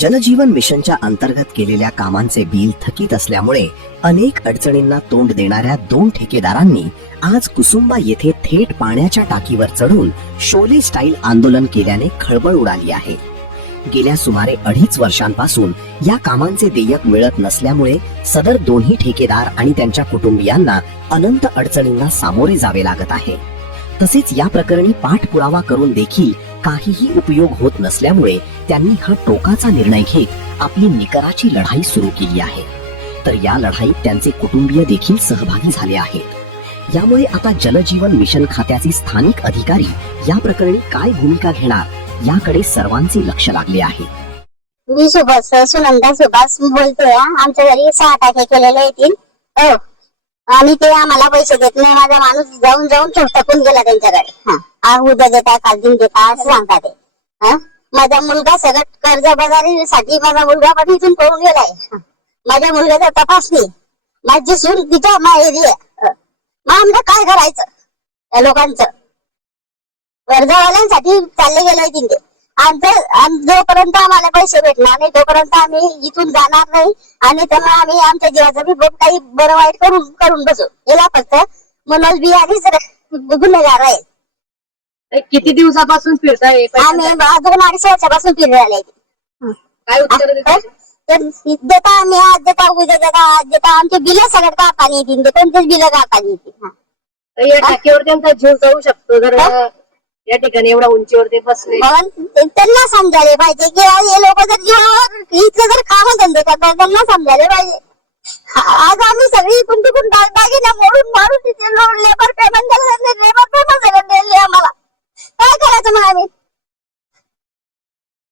जलजीवन मिशनच्या अंतर्गत केलेल्या कामांचे बिल थकीत असल्यामुळे अनेक अडचणींना तोंड देणाऱ्या 2 ठेकेदारांनी आज कुसुंबा येथे थेट पाण्याच्या टाकीवर चढून शोले स्टाईल आंदोलन केल्याने खळबळ उडाली आहे. गेल्या सुमारे 2.5 वर्षांपासून या कामांचे देयक मिळत नसल्यामुळे सदर दोन्ही ठेकेदार आणि त्यांच्या कुटुंबियांना अनंत अडचणींना सामोरे जावे लागत आहे. तसेच या प्रकरणी पाठपुरावा करून देखील काहीही उपयोग होत नसल्यामुळे त्यांनी हा टोकाचा निर्णय घेत आपली निकराची लढाई सुरू केली आहे. तर या लढाईत त्यांचे कुटुंबीय देखील सहभागी झाले आहेत. यामुळे आता जलजीवन मिशन खात्याचे स्थानिक अधिकारी या प्रकरणी काय भूमिका घेणार याकडे सर्वांचे लक्ष लागले आहे. मी सुनंदा सुभाष बोलतोय. आमच्या घरी 6 टाके केलेले येतील आणि ते आम्हाला पैसे देत नाही. माझा माणूस जाऊन जाऊन टपून गेला त्यांच्याकडे. उद्या देता काल दिन देता असं सांगतात ते. माझा मुलगा सगळं कर्ज बाजारीसाठी माझा मुलगा पण इथून पळून गेलाय. माझ्या मुलग्याचा तपास नाही. माझी सून तिच्या माहेरी आहे. मग आमचं काय करायचं? त्या लोकांचं कर्जवाल्यांसाठी चालले गेले तिथे. जोपर्यंत आम्हाला पैसे भेटणार नाही तोपर्यंत आम्ही इथून जाणार नाही आणि त्यामुळे आम्ही आमच्या जीवाचं बी काही बरं वाईट करून बसू. याला फक्त मनोज बिहारीच गुन्हेगार आहे. किती दिवसापासून फिरताय? आम्ही 2-2.5 वर्षापासून फिरले. काय उत्तर देता आम्ही आज देता उद्या देता आज देता. आमचे बिल सगळं काढताना येतील. कोणतेच बिल काढताना येतील. या टाकीवर त्यांचा जीव जाऊ शकतो जर या ठिकाणी एवढ्या उंचीवर ते बसले. त्यांना समजायला पाहिजे की हे लोक जर जीवावर इथलं जर काम धंदे करतात त्यांना समजायला पाहिजे. आज आम्ही सगळी इकडून तिकडून दागिना मोडून मारून तिथे लेबर पेमेंट दिले आम्हाला. काय करायचं मग आम्ही?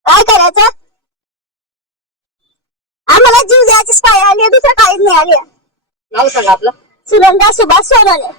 काय करायचं? आम्हाला जीव द्यायचीच काय आली, दुसरं काहीच नाही आली. नाव सांगा आपलं. सुनंदा सुभाष सोनवणे.